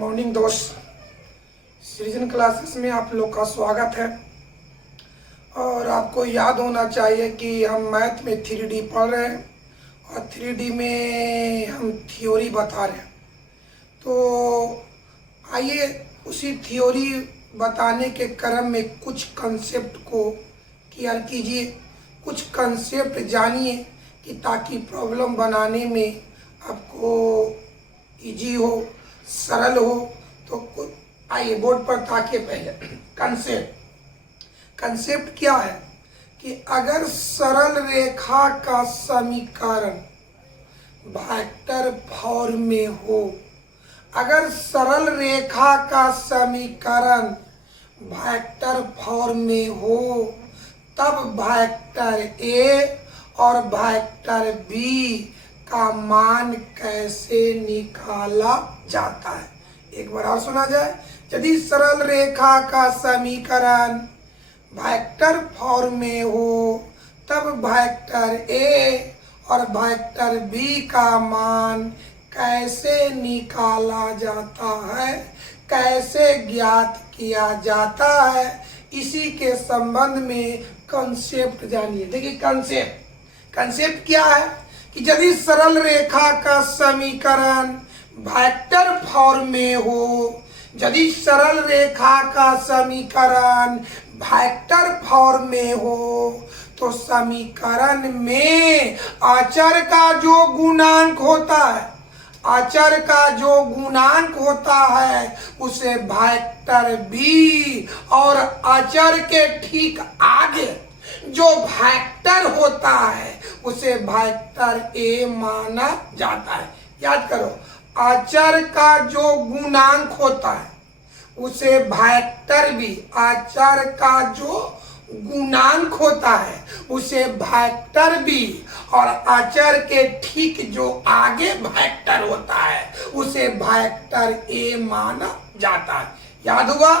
Morning दोस्त, सृजन classes में आप लोग का स्वागत है। और आपको याद होना चाहिए कि हम मैथ में 3D पढ़ रहे हैं और 3D में हम थ्योरी बता रहे हैं। तो आइए उसी थ्योरी बताने के क्रम में कुछ कंसेप्ट को क्लियर कीजिए, कुछ कंसेप्ट जानिए कि ताकि प्रॉब्लम बनाने में आपको इजी हो, सरल हो। तो आइए बोर्ड पर ताकिए। पहले कंसेप्ट क्या है कि अगर सरल रेखा का समीकरण वेक्टर फॉर्म में हो, अगर सरल रेखा का समीकरण वेक्टर फॉर्म में हो, तब वेक्टर ए और वेक्टर बी का मान कैसे निकाला जाता है। एक बार और सुना जाए। यदि सरल रेखा का समीकरण वेक्टर फॉर्म में हो, तब वेक्टर ए और वेक्टर बी का मान कैसे निकाला जाता है, कैसे ज्ञात किया जाता है, इसी के संबंध में कंसेप्ट जानिए। देखिए कंसेप्ट क्या है कि यदि सरल रेखा का समीकरण वेक्टर फॉर्म में हो, यदि सरल रेखा का समीकरण वेक्टर फॉर्म में हो, तो समीकरण में अचर का जो गुणांक होता है, अचर का जो गुणांक होता है उसे वेक्टर बी, और अचर के ठीक आगे जो वेक्टर होता है उसे वेक्टर ए माना जाता है। याद करो, अचर का जो गुणांक होता है उसे वेक्टर बी, अचर का जो गुणांक होता है उसे वेक्टर बी, और अचर के ठीक जो आगे वेक्टर होता है उसे वेक्टर ए माना जाता है। याद हुआ?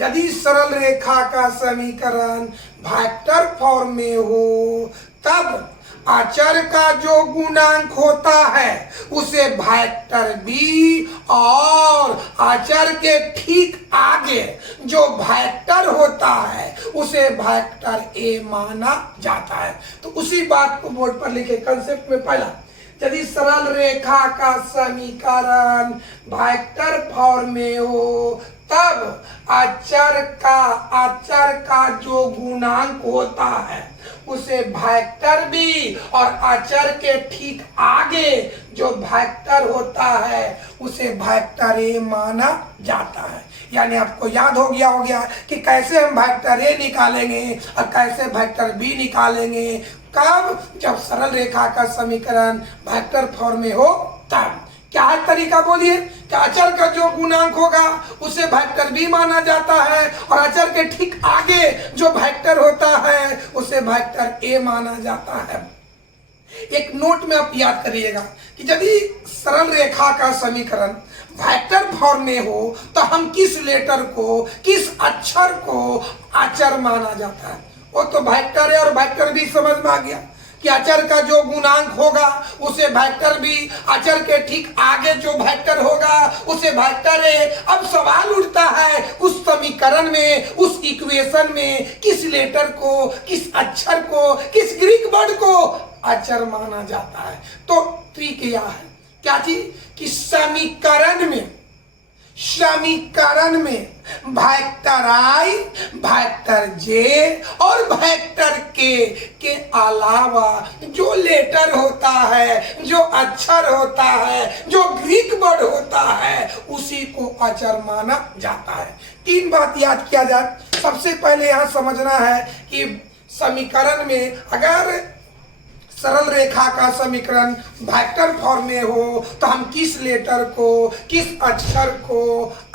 यदि सरल रेखा का समीकरण वेक्टर फॉर्म में हो, तब अचर का जो गुणांक होता है उसे वेक्टर बी, और अचर के ठीक आगे जो वेक्टर होता है उसे वेक्टर ए माना जाता है। तो उसी बात को बोर्ड पर लिखे। कंसेप्ट में पहला, यदि सरल रेखा का समीकरण वेक्टर फॉर्म में हो, तब अचर का जो गुणांक होता है उसे वेक्टर बी, और अचर के ठीक आगे जो वेक्टर होता है उसे वेक्टर ए माना जाता है। यानी आपको याद हो गया कि कैसे हम वेक्टर ए निकालेंगे और कैसे वेक्टर बी निकालेंगे। कब? जब सरल रेखा का समीकरण वेक्टर फॉर्म में हो तब। क्या है तरीका बोलिए? कि अचर का जो गुणांक होगा उसे वेक्टर बी माना जाता है, और अचर के ठीक आगे जो वेक्टर होता है उसे वेक्टर ए माना जाता है। एक नोट में आप याद करिएगा कि यदि सरल रेखा का समीकरण वेक्टर फॉर्म में हो तो हम किस लेटर को, किस अक्षर को अचर माना जाता है। वो तो वेक्टर ए और वेक्टर बी समझ में आ गया कि अचर का जो गुणांक होगा उसे वेक्टर बी, अचर के ठीक आगे जो वेक्टर होगा उसे वेक्टर ए। अब सवाल उठता है उस समीकरण में, उस इक्वेशन में किस लेटर को, किस अक्षर को, किस ग्रीक वर्ड को अचर माना जाता है। तो ट्रिक यह है, क्या चीज? कि समीकरण में वेक्टर आई, वेक्टर जे और वेक्टर के अलावा जो लेटर होता है, जो अक्षर होता है, जो ग्रीक वर्ड होता है, उसी को अचर माना जाता है। तीन बात याद किया जाए। सबसे पहले यहां समझना है कि समीकरण में अगर सरल रेखा का समीकरण वेक्टर फॉर्म में हो तो हम किस लेटर को, किस अक्षर को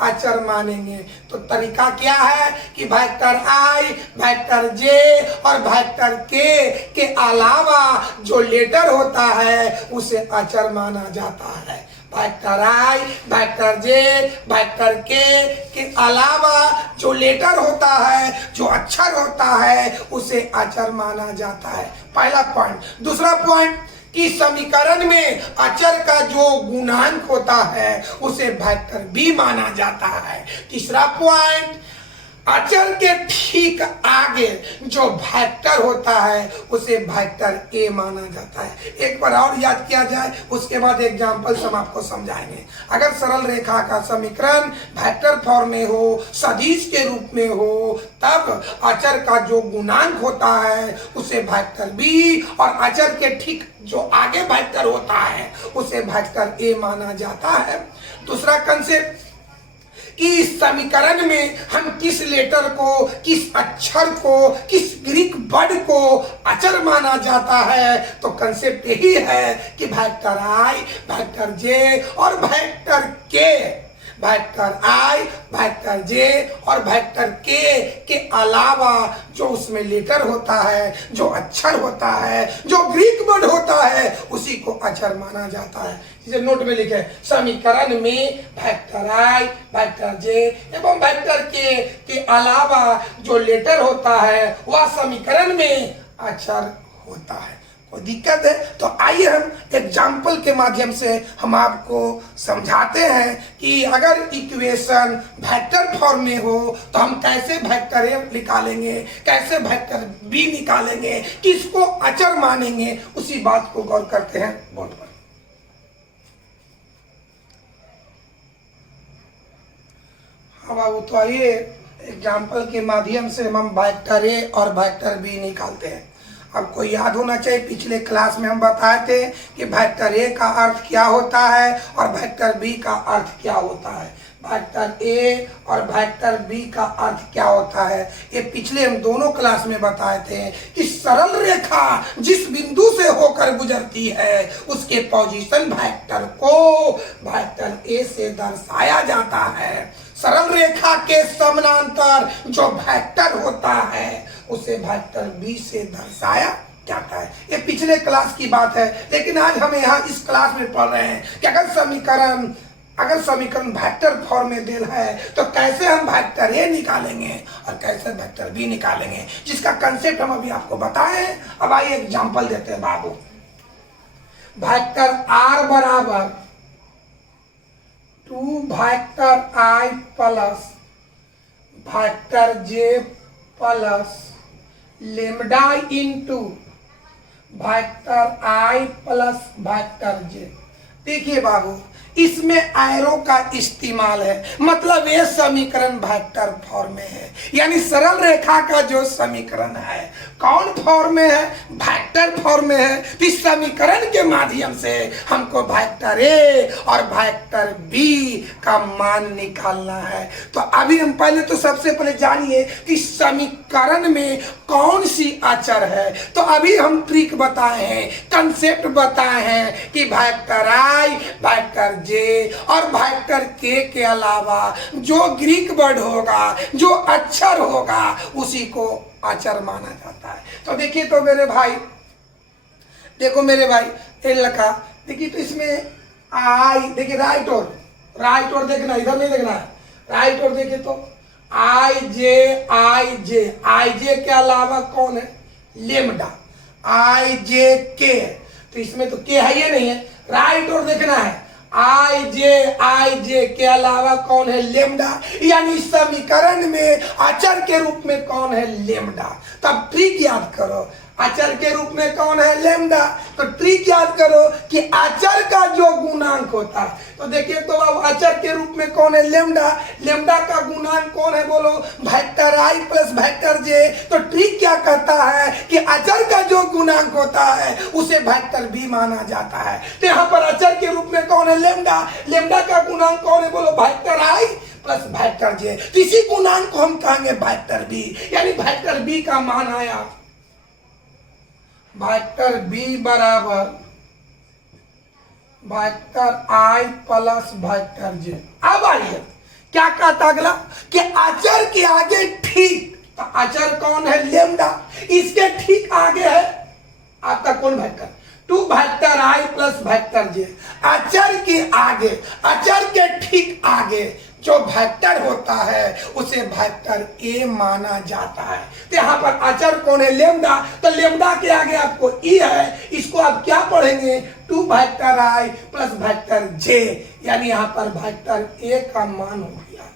अचर मानेंगे। तो तरीका क्या है कि वेक्टर आई, वेक्टर जे और वेक्टर के अलावा जो लेटर होता है उसे अचर माना जाता है। वेक्टर आई, वेक्टर जे, वेक्टर के अलावा जो लेटर होता है, जो अक्षर होता है, उसे अचर माना जाता है। पहला पॉइंट। दूसरा पॉइंट कि समीकरण में अचर का जो गुणांक होता है उसे वेक्टर बी माना जाता है। तीसरा पॉइंट, अचर के ठीक आगे जो वेक्टर होता है उसे वेक्टर ए माना जाता है। एक बार और याद किया जाए, उसके बाद एग्जाम्पल से हम आपको समझाएंगे। अगर सरल रेखा का समीकरण वेक्टर फॉर्म में हो, सदिश के रूप में हो, तब अचर का जो गुणांक होता है उसे वेक्टर बी, और अचर के ठीक जो आगे वेक्टर होता है उसे वेक्टर ए माना जाता है। दूसरा कंसेप्ट कि इस समीकरण में हम किस लेटर को, किस अक्षर को, किस ग्रीक वर्ड को अचर माना जाता है, तो कंसेप्ट यही है कि वेक्टर आई, वेक्टर जे और वेक्टर के, वेक्टर आई, वेक्टर जे और वेक्टर के अलावा जो उसमें लेटर होता है, जो अक्षर होता है, जो ग्रीक वर्ड होता है, उसी को अचर माना जाता है। इसे नोट में लिखे, समीकरण में वेक्टर आई, वेक्टर जे एवं वेक्टर के अलावा जो लेटर होता है वह समीकरण में अचर होता है। कोई दिक्कत है तो आइए हम एग्जाम्पल के माध्यम से हम आपको समझाते हैं कि अगर इक्वेशन वेक्टर फॉर्म में हो तो हम कैसे वेक्टर ए निकालेंगे, कैसे वेक्टर बी निकालेंगे, किसको अचर मानेंगे, उसी बात को गौर करते हैं बोर्ड पर। हाँ बाबू, तो आइए एग्जाम्पल के माध्यम से हम वेक्टर ए और वेक्टर बी निकालते हैं। आपको याद होना चाहिए, पिछले क्लास में हम बताए थे कि वेक्टर ए का अर्थ क्या होता है और वेक्टर बी का अर्थ क्या होता है। वेक्टर ए और वेक्टर बी का अर्थ क्या होता है ये पिछले हम दोनों क्लास में बताए थे कि सरल रेखा जिस बिंदु से होकर गुजरती है उसके पोजीशन वेक्टर को वेक्टर ए से दर्शाया जाता है। सरल रेखा के समानांतर जो वेक्टर होता है उसे वेक्टर बी से दर्शाया जाता है। ये पिछले क्लास की बात है, लेकिन आज हम यहाँ इस क्लास में पढ़ रहे हैं कि अगर समीकरण वेक्टर फॉर्म में दिल है तो कैसे हम वेक्टर ए निकालेंगे और कैसे वेक्टर बी निकालेंगे, जिसका कंसेप्ट हम अभी आपको बताए हैं। अब आइए एग्जांपल देते हैं बाबू। वेक्टर आर बराबर 2 वेक्टर आई प्लस वेक्टर जे प्लस लेमडा इंटू वेक्टर आई प्लस वेक्टर जे। देखिए बाबू, इसमें एरो का इस्तेमाल है, मतलब ये समीकरण वेक्टर फॉर्म में है, यानी सरल रेखा का जो समीकरण है कौन फॉर्म में है, वेक्टर फॉर्म में है। तो इस समीकरण के माध्यम से हमको वेक्टर ए और वेक्टर बी का मान निकालना है। तो अभी हम पहले तो सबसे पहले जानिए कि समीकरण में कौन सी अचर है। तो अभी हम ट्रिक बताए हैं, कंसेप्ट बताए हैं कि वेक्टर आई, वेक्टर जे और वेक्टर के अलावा जो ग्रीक वर्ड होगा, जो अक्षर होगा, उसी को अचर माना जाता है। तो देखिए, तो मेरे भाई देखो, मेरे भाई ये लिखा, देखिए तो इसमें आई, देखिए राइट और देखना, इधर नहीं देखना है, राइट और देखिए तो आई जे के अलावा कौन है, लेमडा, आई जे के, तो इसमें तो के है ये नहीं है, राइट और देखना है, आई जे के अलावा कौन है, लेमडा, यानी समीकरण में अचर के रूप में कौन है, लेमडा। तब ट्रिक याद करो, अचर के रूप में कौन है, लेमडा। तो ट्रिक याद करो कि अचर का जो गुणांक होता है, तो देखिए तो अब अचर के रूप में कौन है, लेमडा। लेमडा का गुणांक कौन है बोलो, वेक्टर आई प्लस वेक्टर जे। तो ट्रिक क्या कहता है कि अचर का जो गुणांक होता है उसे वेक्टर बी माना जाता है। तो यहाँ पर अचर के रूप में कौन है, लेमडा। लेमडा का गुणांक कौन है बोलो, वेक्टर आई प्लस वेक्टर जे। तो इसी गुणांक को हम कहेंगे वेक्टर बी, यानी वेक्टर बी का मान आया वेक्टर बी बराबर वेक्टर आई प्लस वेक्टर जे। अब आइए क्या कहता अगला कि अचर के आगे ठीक, तो अचर कौन है, लेमडा, इसके ठीक आगे है आपका कौन, वेक्टर 2 वेक्टर आई प्लस वेक्टर जे। अचर के आगे, अचर के ठीक आगे जो वेक्टर होता है उसे वेक्टर ए माना जाता है। तो यहाँ पर अचर कौन है? लेमडा। तो लेमडा के आगे आपको ई है, इसको आप क्या पढ़ेंगे? 2 वेक्टर आई प्लस वेक्टर जे, यानी यहाँ पर वेक्टर ए का मान हो गया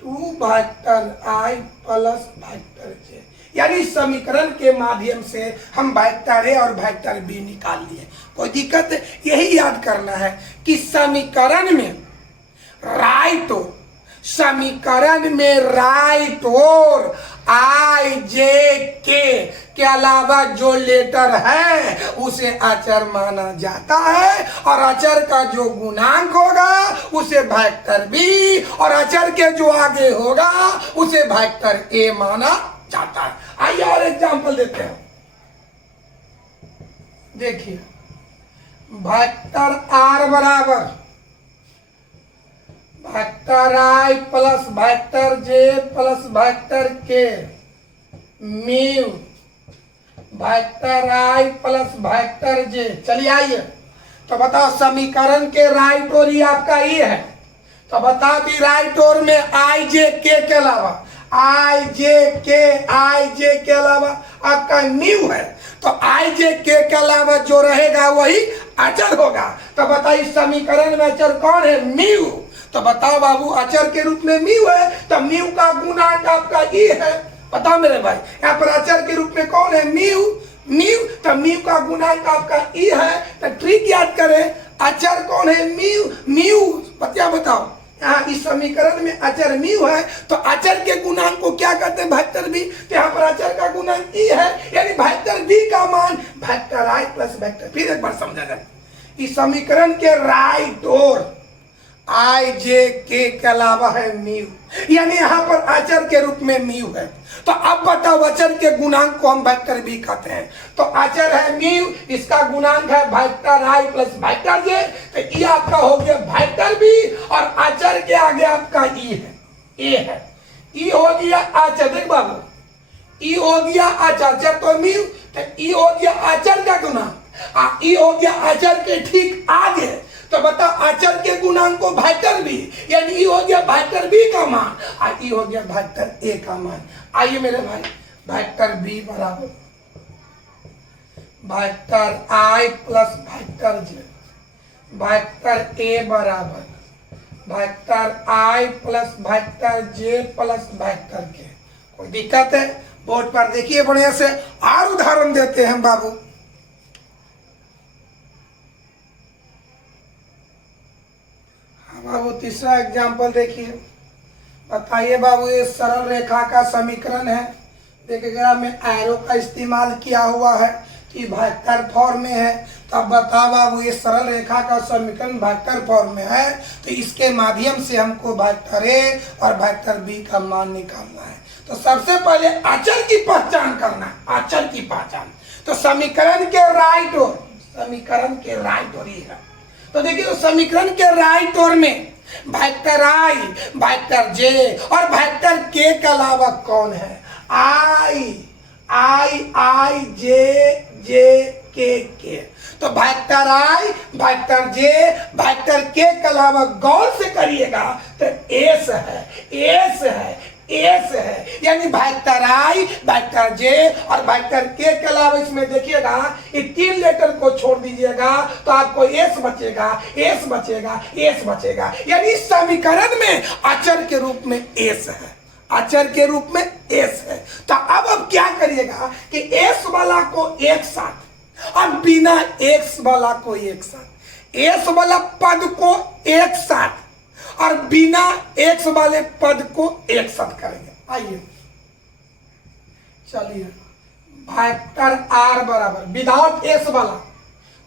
2 वेक्टर आई प्लस वेक्टर जे, यानी इस समीकरण के माध्यम से हम वेक्टर ए और वेक्टर बी निकाल लिए। कोई दिक्कत है? यही याद करना है कि समीकरण में राइट ओर, समीकरण में राइट ओर आई जे के अलावा जो लेटर है उसे अचर माना जाता है, और अचर का जो गुणांक होगा उसे वेक्टर बी, और अचर के जो आगे होगा उसे वेक्टर ए माना जाता है। आइए और एग्जांपल देते हैं। देखिए, वेक्टर आर बराबर वेक्टर आई प्लस वेक्टर जे प्लस वेक्टर के, म्यू वेक्टर आई प्लस वेक्टर जे। चलिए आइए, तो बताओ समीकरण के राइट ओर ही आपका ये है, तो बता दी राइट ओर में आई जे के अलावा आई जे के अलावा आपका म्यू है, तो आई जे के अलावा जो रहेगा वही अचर होगा। तो बताइए समीकरण में अचर कौन है? म्यू। तो बताओ बाबू, अचर के रूप में म्यू है, तो म्यू का गुणांक आपका ई है। बताओ मेरे भाई, यहाँ पर अचर के रूप में कौन है? म्यू। तो म्यू का गुणांक आपका ई है। तो ट्रिक याद करें, अचर कौन है? म्यू। बताओ, यहाँ इस समीकरण में अचर म्यू है, तो अचर के गुणांक को क्या कहते हैं? Vector B. तो यहाँ पर अचर का गुणांक ई है, यानी वेक्टर बी का मान वेक्टर आई प्लस वेक्टर। फिर एक बार समझा, इस समीकरण के राइट ओर आई जे के अलावा है म्यू, यानी यहाँ पर अचर के रूप में म्यू है। तो अब बताओ, अचर के गुणांक को हम वेक्टर बी कहते हैं। तो अचर है म्यू, इसका गुणांक है वेक्टर आई प्लस वेक्टर जे, तो ये आपका हो गया वेक्टर बी, और अचर के आगे आपका ई है, ए है। ई हो गया अचर, देख बाबू, ई हो गया अचर तो म्यू, तो ई हो गया अचर का गुणांक, ई हो गया अचर के ठीक आगे। तो बता, अचर के गुणांक को वेक्टर बी, यानी ई हो गया वेक्टर बी का मान, और ई हो गया वेक्टर ए का मान। आइए मेरे भाई, वेक्टर बी बराबर vector I plus vector J, vector A बराबर वेक्टर आई प्लस वेक्टर जे प्लस वेक्टर के। कोई दिक्कत है? बोर्ड पर देखिए बढ़िया से, और उदाहरण देते हैं बाबू। बाबू तीसरा एग्जाम्पल देखिए। बताइए बाबू, ये सरल रेखा का समीकरण है। देखिएगा में एरो का इस्तेमाल किया हुआ है कि वेक्टर फॉर्म में है। तो अब बताओ बाबू, ये सरल रेखा का समीकरण वेक्टर फॉर्म में है, तो इसके माध्यम से हमको वेक्टर ए और वेक्टर बी का मान निकालना है। तो सबसे पहले अचर की पहचान करना है, अचर की पहचान। तो समीकरण के राइट ओर, समीकरण के राइट ओर ही है। तो देखिए, तो समीकरण के राइट ओर में वेक्टर आई, वेक्टर जे और वेक्टर के अलावा कौन है? आई जे के। तो वेक्टर आई, वेक्टर जे, वेक्टर के अलावा गौर से करिएगा तो एस है, यानी वेक्टर आई, वेक्टर जे और वेक्टर के अलावा इसमें देखिएगा ये 3 लेटर को छोड़ दीजिएगा तो आपको एस बचेगा, यानी इस समीकरण में अचर के रूप में एस है, अचर के रूप में एस है। तो अब क्या करिएगा कि एस वाला को एक साथ और बिना एक्स वाला को एक साथ, एस वाला पद को एक साथ और बिना एक्स वाले पद को एक साथ करेंगे। आइए चलिए, वेक्टर आर बराबर विदाउट एस वाला,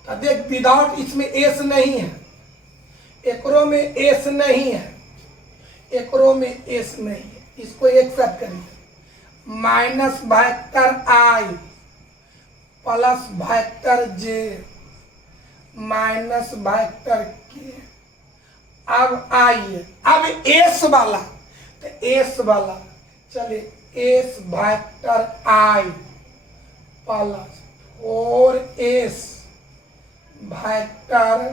तो देख विदाउट इसमें एस नहीं है, एकरो में एस नहीं है, एकरो में एस नहीं है, इसको एक साथ करिए। माइनस वेक्टर आई प्लस वेक्टर जे माइनस वेक्टर के। अब आइए, अब एस वाला, तो एस वाला चलिए एस वेक्टर आई प्लस 4s वेक्टर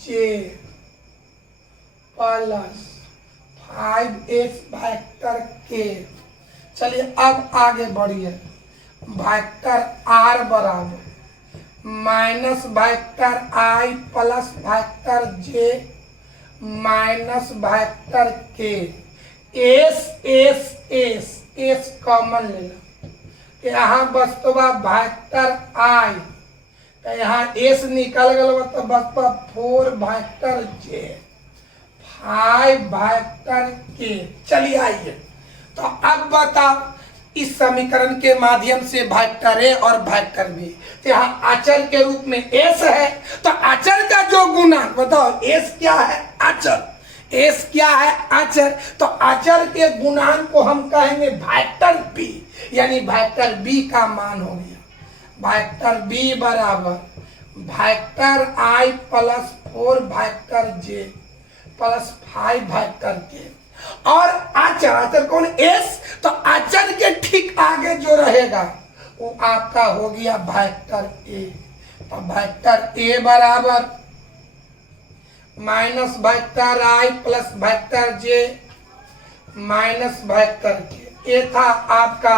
जे प्लस 5s वेक्टर k। चलिए अब आगे बढ़िए। वेक्टर r बराबर minus vector i plus vector j minus vector k। S common लेना, यहाँ बचतवा वेक्टर i, तो यहाँ एस निकल गया तो बचता 4 वेक्टर j 5 वेक्टर k। चलिए आइए, तो अब बताओ इस समीकरण के माध्यम से वेक्टर ए और वेक्टर बी, तो यहाँ अचर के रूप में एस है, तो अचर का जो गुणांक बताओ, एस क्या है? अचर। एस क्या है? अचर। तो अचर के गुणांक को हम कहेंगे वेक्टर बी, यानी वेक्टर बी का मान हो गया वेक्टर बी बराबर वेक्टर आई प्लस 4 वेक्टर जे प्लस 5 वेक्टर के। और अचर कौन? एस। तो अचर के ठीक आगे जो रहेगा वो आपका हो गया वेक्टर ए। तो वेक्टर ए बराबर माइनस वेक्टर आई प्लस वेक्टर जे माइनस वेक्टर के। ये था आपका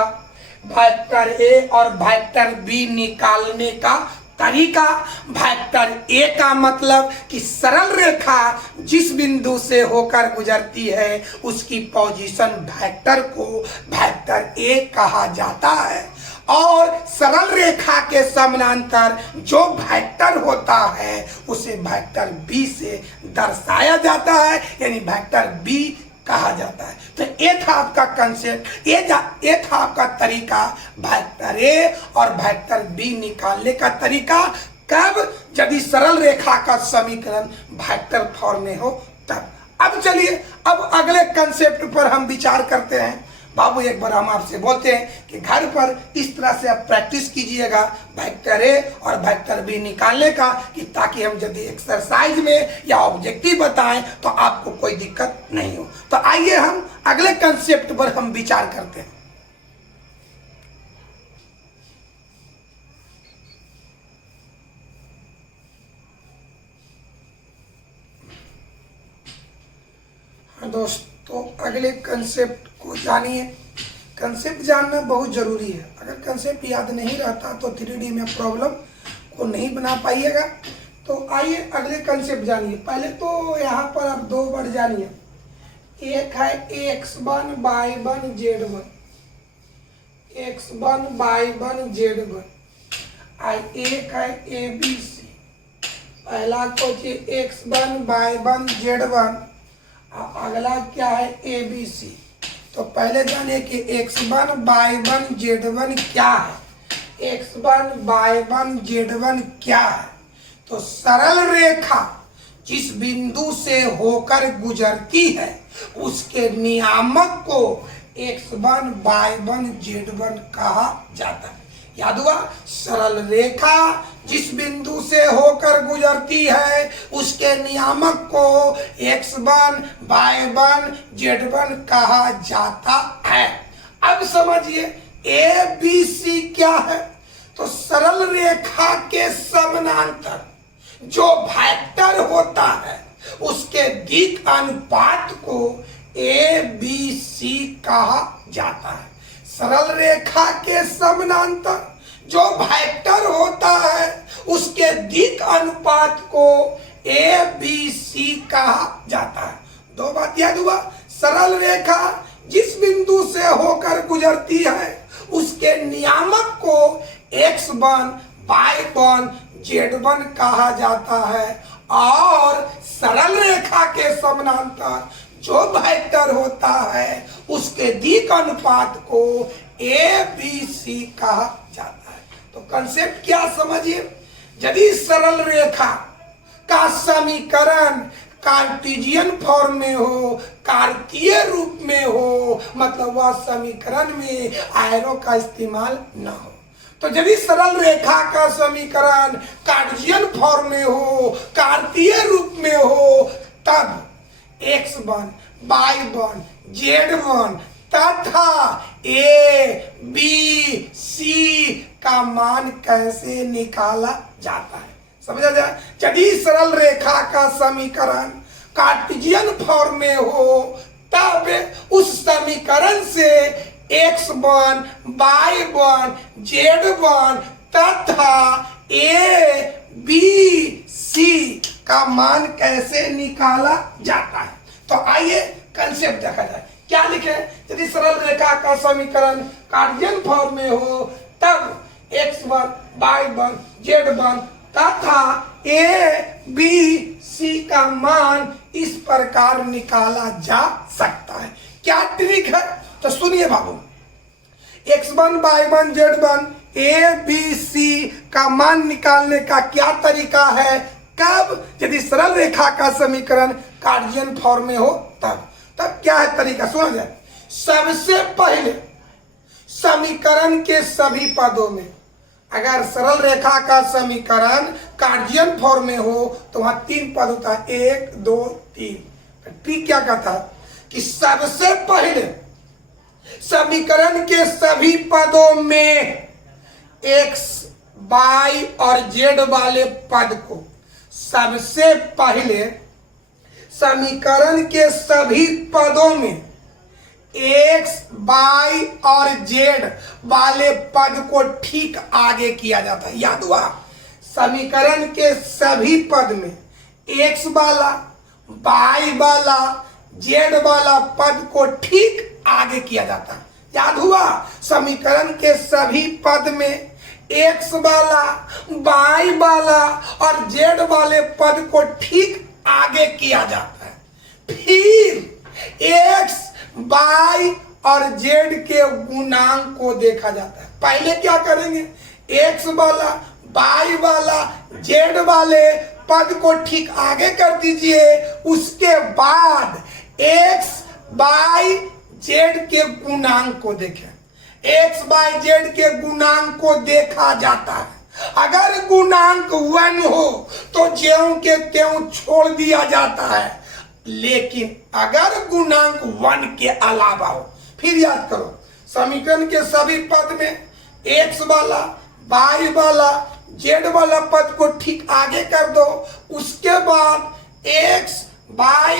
वेक्टर ए और वेक्टर बी निकालने का तरीका। वेक्टर ए का मतलब कि सरल रेखा जिस बिंदु से होकर गुजरती है उसकी पोजीशन वेक्टर को वेक्टर ए कहा जाता है। और सरल रेखा के समानांतर जो वेक्टर होता है उसे वेक्टर बी से दर्शाया जाता है, यानी वेक्टर बी कहा जाता है। तो ये था आपका कंसेप्ट, ये था आपका तरीका वेक्टर ए और वेक्टर बी निकालने का तरीका। कब? यदि सरल रेखा का समीकरण वेक्टर फॉर्म में हो तब। अब चलिए अब अगले कंसेप्ट पर हम विचार करते हैं। बाबू एक बार हम आपसे बोलते हैं कि घर पर इस तरह से आप प्रैक्टिस कीजिएगा वेक्टर ए और वेक्टर बी निकालने का, कि ताकि हम यदि एक्सरसाइज में या ऑब्जेक्टिव बताएं तो आपको कोई दिक्कत नहीं हो। तो आइए हम अगले कंसेप्ट पर हम विचार करते हैं। हाँ दोस्तों, अगले कंसेप्ट को जानिए। कंसेप्ट जानना बहुत जरूरी है। अगर कंसेप्ट याद नहीं रहता तो 3D में प्रॉब्लम को नहीं बना पाइएगा। तो आइए अगले कंसेप्ट जानिए। पहले तो यहाँ पर आप 2 वर्ड जानिए। एक है x1 y1 z1, x1 y1 z1, और एक है ABC। पहला कुछ x1 y1 z1, अगला क्या है ABC। तो पहले जानिए कि x1 y1 z1 क्या है। x1 y1 z1 क्या है? तो सरल रेखा जिस बिंदु से होकर गुजरती है उसके नियामक को x1 y1 z1 कहा जाता है। याद हुआ? सरल रेखा जिस बिंदु से होकर गुजरती है उसके नियामक को x1 y1 z1 कहा जाता है। अब समझिए ABC क्या है। तो सरल रेखा के समानांतर जो वेक्टर होता है उसके दिक् अनुपात को ABC कहा जाता है। सरल रेखा के समानांतर जो वेक्टर होता है उसके दिक् अनुपात को ABC कहा जाता है। 2 बात याद हुआ। सरल रेखा जिस बिंदु से होकर गुजरती है उसके नियामक को x1 y1 z1 कहा जाता है, और सरल रेखा के समानांतर जो वेक्टर होता है उसके दिक् अनुपात को ABC कहा जाता है। तो कंसेप्ट क्या समझिए। यदि सरल रेखा का समीकरण कार्टेशियन फॉर्म में हो, कार्तीय रूप में हो, मतलब वह समीकरण में एरो का इस्तेमाल न हो। तो यदि सरल रेखा का समीकरण कार्टेशियन फॉर्म में हो, कार्तीय रूप में हो, तब x1 y1 z1 तथा ABC का मान कैसे निकाला जाता है समझा जाए। यदि सरल रेखा का समीकरण कार्टेशियन फॉर्म में हो तब उस समीकरण से x1 y1 z1 तथा a b c का मान कैसे निकाला जाता है। तो आइए कंसेप्ट देखा जाए। क्या लिखे, यदि सरल रेखा का समीकरण कार्डियन फॉर्म में हो तब x1 y1 z1 तथा a b c का मान इस प्रकार निकाला जा सकता है। क्या ट्रिक है, तो सुनिए बाबू। x1 y1 z1 a b c का मान निकालने का क्या तरीका है, कब, यदि सरल रेखा का समीकरण कार्डियन फॉर्म में हो तब क्या है तरीका, सुना जाए। सबसे पहले समीकरण के सभी पदों में, अगर सरल रेखा का समीकरण कार्डियन फॉर्म में हो तो वहां 3 पद होता है, 1 2 3। ठीक क्या कहता है कि सबसे पहले समीकरण के सभी पदों में x y और z वाले पद को, सबसे पहले समीकरण के सभी पदों में x y और z वाले पद को ठीक आगे किया जाता है। याद हुआ, समीकरण के सभी पद में x वाला y वाला z वाला पद को ठीक आगे किया जाता है। याद हुआ, समीकरण के सभी पद में x वाला y वाला और z वाले पद को ठीक आगे किया जाता है। फिर x y और z के गुणांक को देखा जाता है। पहले क्या करेंगे, x वाला y वाला z वाले पद को ठीक आगे कर दीजिए, उसके बाद x y z के गुणांक को देखें। x y z के गुणांक को देखा जाता है। अगर गुणांक 1 हो तो ज्यों के त्यों छोड़ दिया जाता है, लेकिन अगर गुणांक 1 के अलावा हो, फिर याद करो, समीकरण के सभी पद में x वाला y वाला z वाला पद को ठीक आगे कर दो, उसके बाद x y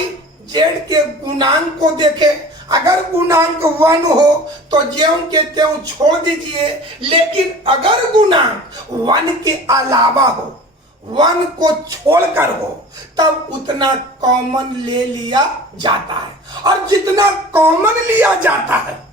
z के गुणांक को देखें। अगर गुणांक 1 हो तो ज्यों के त्यों छोड़ दीजिए, लेकिन अगर गुणांक 1 के अलावा हो, 1 को छोड़कर हो, तब उतना कॉमन ले लिया जाता है। और जितना कॉमन लिया जाता है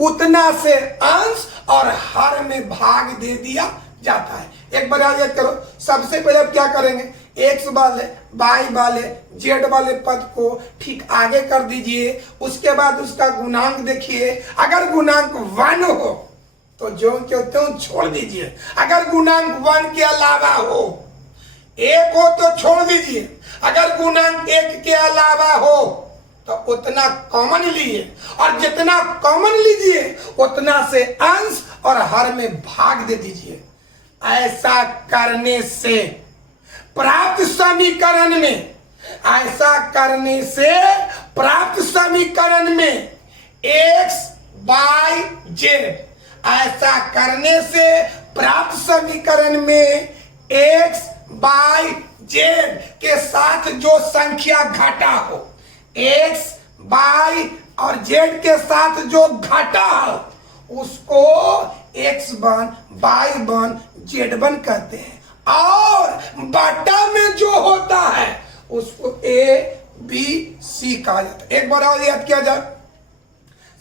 उतना से अंश और हर में भाग दे दिया जाता है। एक बार याद करो, सबसे पहले अब क्या करेंगे, x वाले y वाले z वाले पद को ठीक आगे कर दीजिए, उसके बाद उसका गुणांक देखिए। अगर गुणांक 1 हो तो जो क्यों त्यों छोड़ दीजिए, अगर गुणांक 1 के अलावा हो, 1 हो तो छोड़ दीजिए, अगर गुणांक 1 के अलावा हो तो उतना कॉमन लीजिए, और जितना कॉमन लीजिए उतना से अंश और हर में भाग दे दीजिए। ऐसा करने से प्राप्त समीकरण में, ऐसा करने से प्राप्त समीकरण में x y z, ऐसा करने से प्राप्त समीकरण में x y z के साथ जो संख्या घटा हो, x y और z के साथ जो घटा हो, उसको x1 y1 z1 कहते हैं। और बटा में जो होता है उसको a b c कहा जाता है। एक बार और याद किया जाए,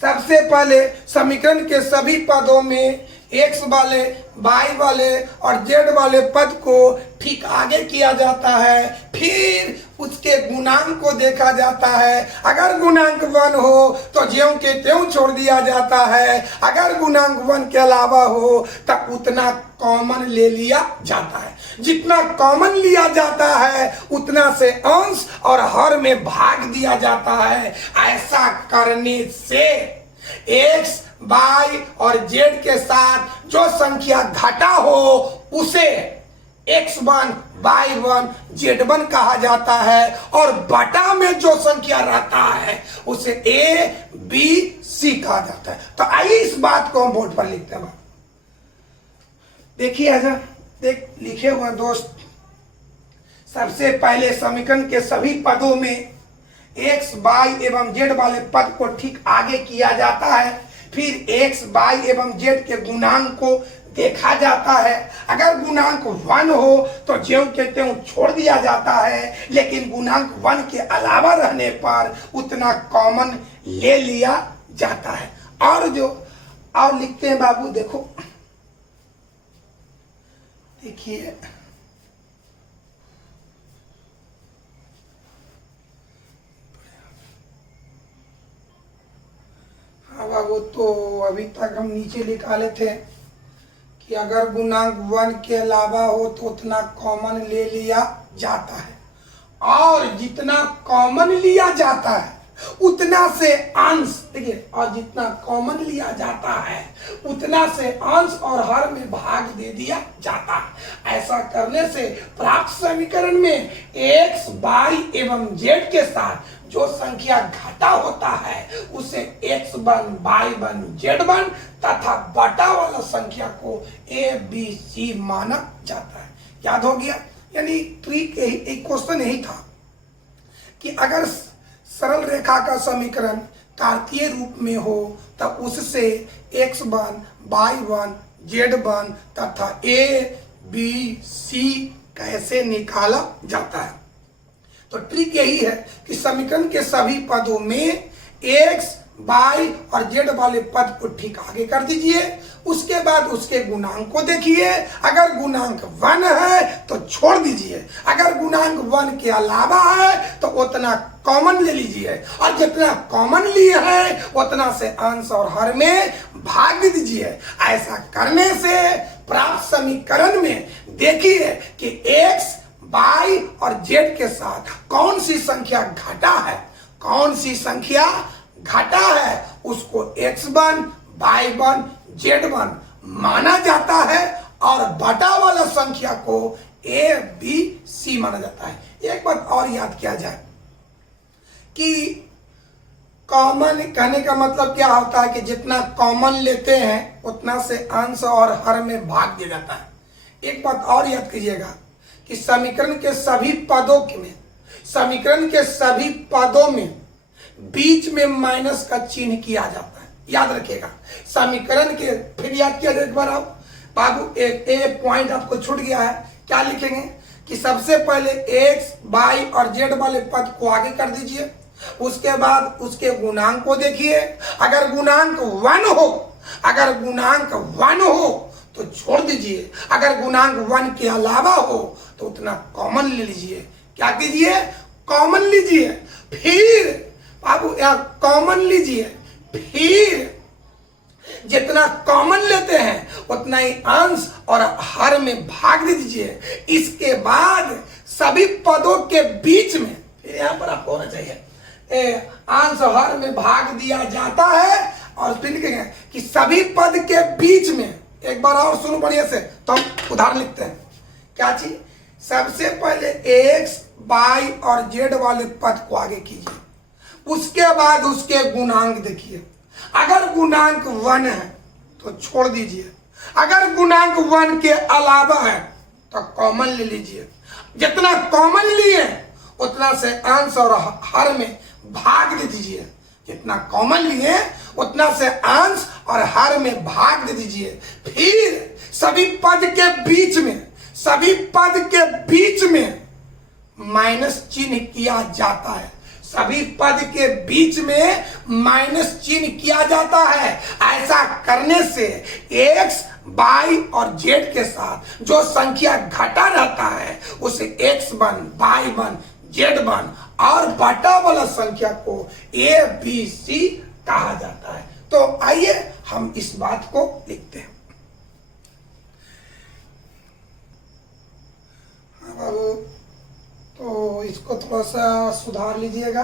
सबसे पहले समीकरण के सभी पदों में x वाले y वाले और z वाले पद को ठीक आगे किया जाता है, फिर उसके गुणांक को देखा जाता है। अगर गुणांक 1 हो तो ज्यों के त्यों छोड़ दिया जाता है, अगर गुणांक 1 के अलावा हो तब उतना कॉमन ले लिया जाता है। जितना कॉमन लिया जाता है उतना से अंश और हर में भाग दिया जाता है। ऐसा करने से x y और z के साथ जो संख्या घटा हो उसे x1 y1 z1 कहा जाता है, और बटा में जो संख्या रहता है उसे a b c कहा जाता है। तो आइए इस बात को हम बोर्ड पर लिखते हैं। देखिए ऐसा देख लिखे हुए दोस्त, सबसे पहले समीकरण के सभी पदों में एक्स वाई एवं जेड वाले पद को ठीक आगे किया जाता है, फिर एक्स वाई एवं जेड के गुणांक को देखा जाता है। अगर गुणांक 1 हो तो ज्यों के त्यों छोड़ दिया जाता है, लेकिन गुणांक 1 के अलावा रहने पर उतना कॉमन ले लिया जाता है। और लिखते हैं बाबू, देखो देखिए हाँ बाबू, तो अभी तक हम नीचे निकाले थे कि अगर गुणांक 1 के अलावा हो तो उतना कॉमन ले लिया जाता है, और जितना कॉमन लिया जाता है उतना से अंश, देखिए, और जितना कॉमन लिया जाता है उतना से अंश और हर में भाग दे दिया जाता है। ऐसा करने से प्राप्त समीकरण में एक्स वाई एवं जेड के साथ जो संख्या घटा होता है उसे x1 y1 z1 तथा बटा वाला संख्या को a b c माना जाता है। याद हो गया? यानी ट्रिक एक क्वेश्चन यही था कि अगर सरल रेखा का समीकरण कार्तीय रूप में हो तो उससे x1 y1 z1 तथा a b c कैसे निकाला जाता है। तो ट्रिक यही है कि समीकरण के सभी पदों में x, y और z वाले पद को ठीक आगे कर दीजिए, उसके बाद उसके गुणांक को देखिए। अगर गुणांक 1 है तो छोड़ दीजिए, अगर गुणांक 1 के अलावा है तो उतना कॉमन ले लीजिए, और जितना कॉमन लिए है उतना से अंश और हर में भाग दीजिए। ऐसा करने से प्राप्त समीकरण में देखिए कि x, y और z के साथ कौन सी संख्या घटा है, कौन सी संख्या घटा है, उसको x1 y1 z1 माना जाता है, और बटा वाला संख्या को a b c माना जाता है। एक बात और याद किया जाए कि कॉमन कहने का मतलब क्या होता है कि जितना कॉमन लेते हैं उतना से अंश और हर में भाग दिया जाता है। एक बात और याद कीजिएगा कि समीकरण के सभी पदों में बीच में माइनस का चिन्ह किया जाता है। याद रखिएगा समीकरण के, फिर याद किया जाए एक बार आप बाबू, एक पॉइंट आपको छूट गया है। क्या लिखेंगे कि सबसे पहले x, y और z वाले पद को आगे कर दीजिए, उसके बाद उसके गुणांक को देखिए। अगर गुणांक 1 हो तो छोड़ दीजिए, अगर गुणांक 1 के अलावा हो तो उतना कॉमन ले लीजिए। क्या कीजिए? कॉमन लीजिए। फिर बाबू यहाँ कॉमन लीजिए, फिर जितना कॉमन लेते हैं उतना ही अंश और हर में भाग दे दीजिए। इसके बाद सभी पदों के बीच में, फिर यहाँ पर आपको होना चाहिए अंश और हर में भाग दिया जाता है, और फिर लिखेंगे कि सभी पद के बीच में, एक बार और सुनो बढ़िया से, तो हम उदाहरण लिखते हैं। क्या चीज? सबसे पहले x, y और z वाले पद को आगे कीजिए, उसके बाद उसके गुणांक देखिए। अगर गुणांक 1 है तो छोड़ दीजिए, अगर गुणांक 1 के अलावा है तो कॉमन ले लीजिए। जितना कॉमन लिए उतना से अंश और हर में भाग दे दीजिए। जितना कॉमन लिए उतना से अंश और हर में भाग दे दीजिए। फिर सभी पद के बीच में माइनस चिन्ह किया जाता है। सभी पद के बीच में माइनस चिन्ह किया जाता है। ऐसा करने से x, y और z के साथ जो संख्या घटा रहता है उसे x1 y1 z1 और बटा वाला संख्या को a b c कहा जाता है। तो आइए हम इस बात को लिखते हैं। तो इसको थोड़ा सा सुधार लीजिएगा।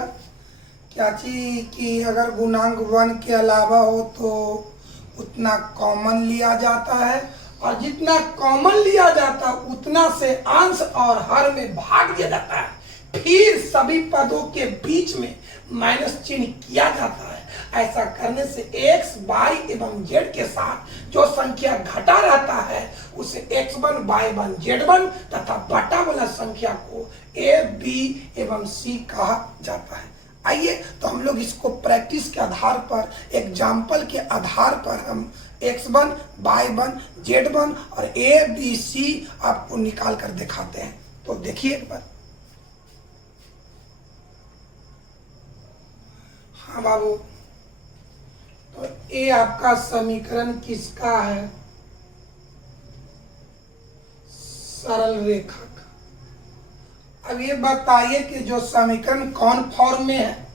क्या चीज कि अगर गुणांक 1 के अलावा हो तो उतना कॉमन लिया जाता है, और जितना कॉमन लिया जाता है उतना से अंश और हर में भाग दिया जाता है। फिर सभी पदों के बीच में माइनस चिन्ह किया जाता है। ऐसा करने से x, y एवं z के साथ जो संख्या घटा रहता है उसे x1 y1 z1 तथा बटा वाला संख्या को a b एवं c कहा जाता है। आइए तो हम लोग इसको प्रैक्टिस के आधार पर, एग्जाम्पल के आधार पर हम x1, y1, z1 और ABC आपको निकाल कर दिखाते हैं। तो देखिए एक बार। हाँ बाबू, तो ये आपका समीकरण किसका है? सरल रेखा का। अब ये बताइए कि जो समीकरण कौन फॉर्म में है?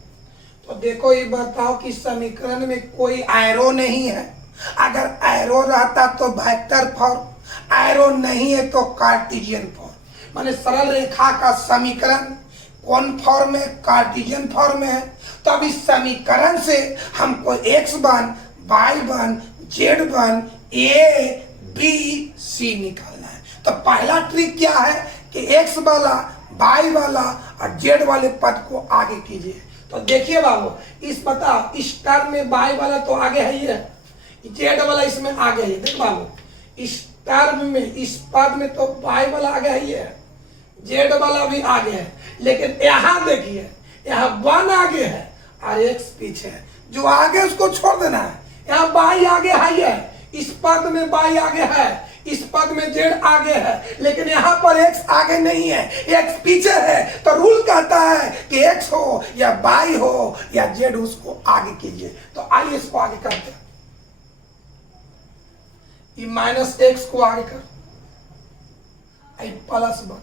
तो देखो ये बताओ कि समीकरण में कोई एरो नहीं है। अगर एरो रहता तो वेक्टर फॉर्म, एरो नहीं है तो कार्टेशियन फॉर्म। माने सरल रेखा का समीकरण कौन फॉर्म में? कार्टेशियन फॉर्म में है। तो अब इस समीकरण से हमको x1, y1, z1, a, b, c निकालना है। तो पहला ट्रिक क्या है कि x वाला, y वाला और z वाले पद को आगे कीजिए। तो देखिए बाबू, इस पता इस टर्म में y वाला तो आगे है ही है, z वाला इसमें आगे है। देख बाबू, इस टर्म में, इस पद में तो y वाला आगे है ही है, z वाला भी आगे है। लेकिन यहाँ देखिए, यहाँ 1 आगे है और x पीछे है। जो आगे उसको छोड़ देना है। यहाँ y आगे है, इस पद में y आगे है, इस पद में z आगे है, लेकिन यहाँ पर x आगे नहीं है, x पीछे है। तो रूल कहता है कि x हो या y हो या z, उसको आगे कीजिए। तो आइए इसको आगे करते हैं। ये -x को आगे कर, +1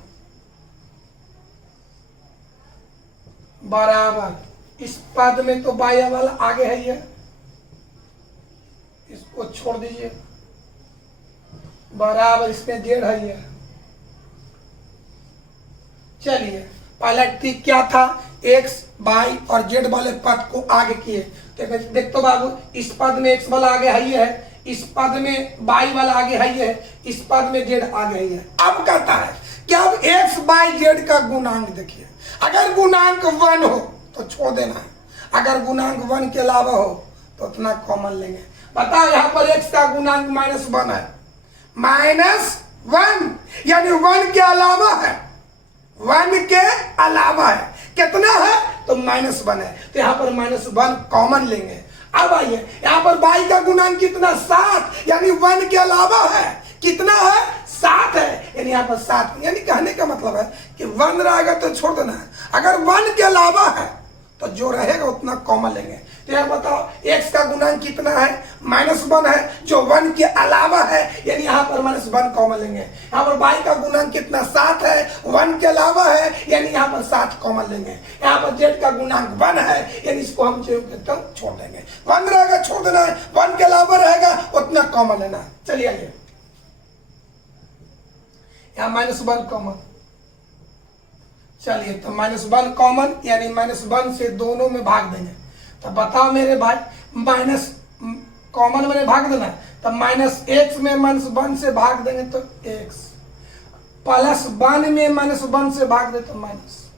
बराबर, इस पद में तो y वाला आगे है ही है, इसको छोड़ दीजिए, बराबर इसमें z है ही है। चलिए, पहला ट्रिक क्या था? x, y और z वाले पद को आगे किए। तो देख तो बाबू, इस पद में x वाला आगे है ही है, इस पद में y वाला आगे है ही है, इस पद में z आगे है ही है। अब कहता है कि अब x, y, z का गुणांक देखिए। अगर गुणांक 1 हो तो छोड़ देना है, अगर गुणांक 1 के अलावा हो तो उतना कॉमन लेंगे। बताओ, यहाँ पर x का गुणांक -1 है, -1 यानी 1 के अलावा है, 1 के अलावा है। कितना है? तो -1 है। तो यहाँ पर -1 कॉमन लेंगे। अब आइए, यहाँ पर y का गुणांक कितना? 7, यानी 1 के अलावा है। कितना है? 7 है, यानी यहाँ पर 7। यानी कहने का मतलब है कि 1 रहेगा तो छोड़ देना है, अगर 1 के अलावा है तो जो रहेगा उतना कॉमन लेंगे। तो यार बताओ, x का गुणांक कितना है? -1 है, जो 1 के अलावा है, यानी यहाँ पर -1 कॉमन लेंगे। यहाँ पर y का गुणांक कितना? 7 है, 1 के अलावा है, यानी यहाँ पर 7 कॉमन लेंगे। यहाँ पर z का गुणांक 1 है, यानी इसको हम छोड़ देंगे। 1 रहेगा छोड़ देना है, 1 के अलावा रहेगा उतना कॉमन लेना है। चलिए आइए, यहाँ -1 कॉमन। चलिए, तो -1 कॉमन, यानी -1 से दोनों में भाग देंगे। तो बताओ मेरे भाई, माइनस कॉमन में भाग देना है, तो -x में -1 से भाग देंगे तो x, +1 में -1 से भाग दे तो माइनस।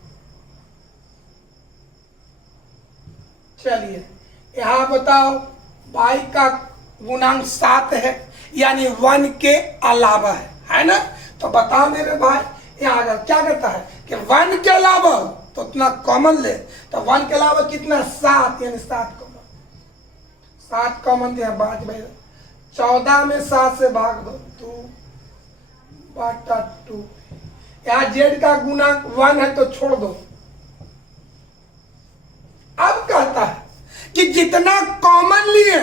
चलिए, यहाँ बताओ, y का गुणांक 7 है, यानी 1 के अलावा है ना? तो बताओ मेरे भाई, यहाँ अगर क्या करता है कि 1 के अलावा तो उतना कॉमन ले। तो 1 के अलावा कितना? 7, यानी 7 कॉमन। 7 कॉमन दिया, बात भाई 14 में 7 से भाग दो, 2/2। यहाँ z का गुणांक 1 है तो छोड़ दो। अब कहता है कि जितना कॉमन लिए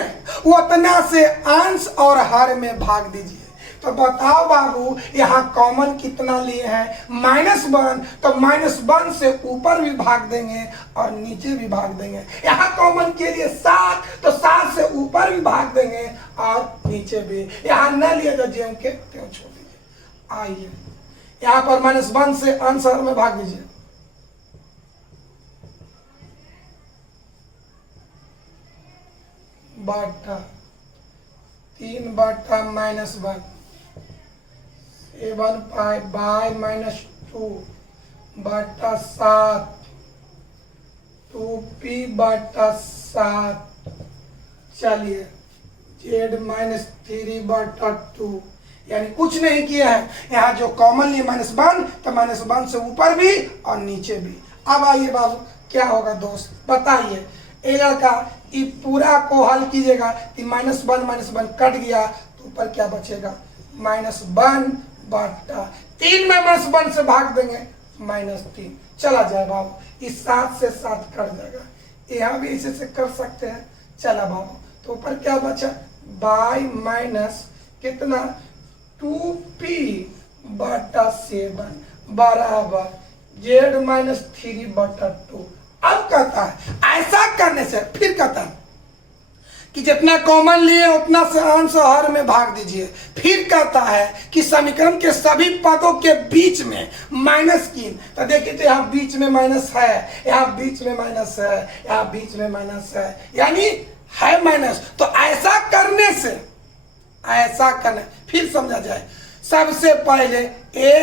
उतना से अंश और हर में भाग दीजिए। तो बताओ बाबू, यहाँ कॉमन कितना लिए हैं? -1, तो -1 से ऊपर भी भाग देंगे और नीचे भी भाग देंगे। यहाँ कॉमन के लिए 7, तो 7 से ऊपर भी भाग देंगे और नीचे भी। यहाँ न लिए तो जेम के त्यों छोड़ दीजिए। आइए, यहाँ पर -1 से अंश और में भाग दीजिए। बटा 3/-1 7 पाई बाय -2/7 2p/7। चलिए, z -3/2, यानी कुछ नहीं किया है। यहाँ जो कॉमन लिए -1, तो -1 से ऊपर भी और नीचे भी। अब आइए बाबू, क्या होगा दोस्त बताइए। ए लड़का ये पूरा को हल कीजिएगा कि -1 कट गया तो ऊपर क्या बचेगा -1 बटा 3 में -1 से भाग देंगे -3 चला जाए बाबू। इस 7 से 7 कट जाएगा, यहाँ भी इसे से कर सकते हैं। चला बाबू तो ऊपर क्या बचा बाई माइनस कितना 2p बटा 7 बराबर z-3 बटा 2। अब कहता है ऐसा करने से फिर कहता है कि जितना कॉमन लिए उतना से अंश हर में भाग दीजिए। फिर कहता है कि समीकरण के सभी पदों के बीच में माइनस की, तो देखिए तो यहाँ बीच में माइनस है, यहाँ बीच में माइनस है, यहाँ बीच में माइनस है, यानी है माइनस। तो ऐसा करने से ऐसा करने फिर समझा जाए। सबसे पहले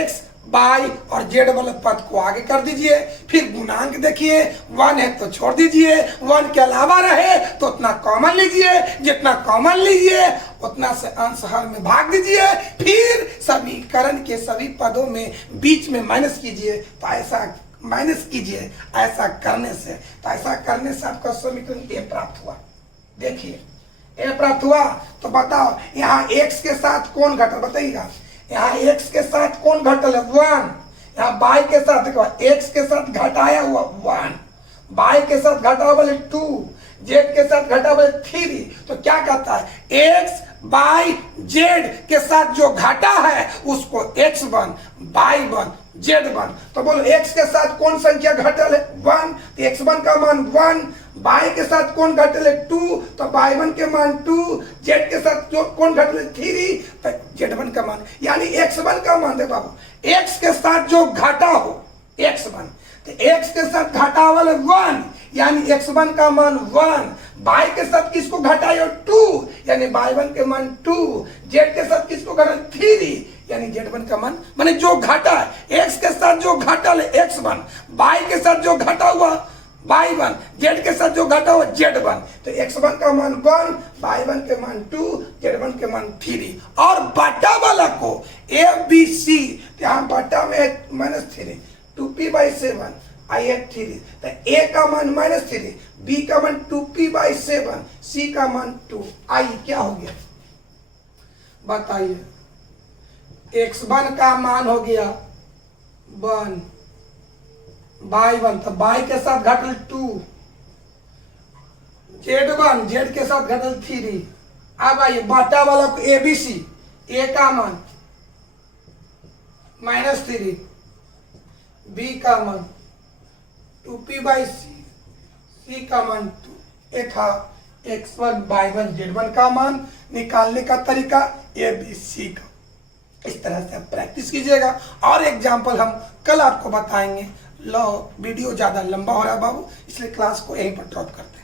x y और z वाले पद को आगे कर दीजिए, फिर गुणांक देखिए 1 है तो छोड़ दीजिए, 1 के अलावा रहे तो उतना कॉमन लीजिए, जितना कॉमन लीजिए उतना से अंश हर में भाग दीजिए, फिर समीकरण के सभी पदों में बीच में माइनस कीजिए। तो ऐसा माइनस कीजिए, ऐसा करने से आपका समीकरण ए प्राप्त हुआ। देखिए ए प्राप्त हुआ तो बताओ यहाँ x के साथ कौन घटल बताइएगा। यहाँ x के साथ कौन घटल है 1, यहाँ y के साथ देखो x के साथ घटाया हुआ 1, y के साथ घटा हुआ 2, z के साथ घटा हुआ 3। तो क्या कहता है x y z के साथ जो घटा है उसको x1 y1 z1। तो बोलो x के साथ कौन संख्या घटल है 1, तो x1 का मान 1, y के साथ कौन घटल है 2, तो y1 के मान 2, z के साथ जो कौन घटल है 3, तो z1 का मान, यानी x1 का मान दे बाबू x के साथ जो घटा हो x1, तो x के साथ घटा वाले 1 यानी x1 का मान 1, y के साथ किसको घटाया 2 यानी y1 के मान 2, z के साथ किसको घटा 3 यानी z1 का मान, माने जो घटा है x के साथ जो घटा है x1, y के साथ जो घटा हुआ y1, z के साथ जो घटा हुआ z1। तो x1 का मान 1, y1 के मान 2, z1 के मान 3। और बटा वाला को a b c, तो यहाँ बटा में -3 2p/7 i/3, तो a का मान -3, b का मान 2p/7, c का मान 2, i क्या हो गया बताइए। x1 का मान हो गया 1, y1 तो y के साथ घटल 2, z1 z के साथ घटल 3। अब आइए बटा वाला को a b c, a का मान -3, b का मान 2p/c, c का मान 2। ये था x1 y1 z1 का मान निकालने का तरीका a b c का। इस तरह से आप प्रैक्टिस कीजिएगा और एग्जाम्पल हम कल आपको बताएंगे। लो वीडियो ज़्यादा लंबा हो रहा है बाबू, इसलिए क्लास को यहीं पर ड्रॉप करते हैं।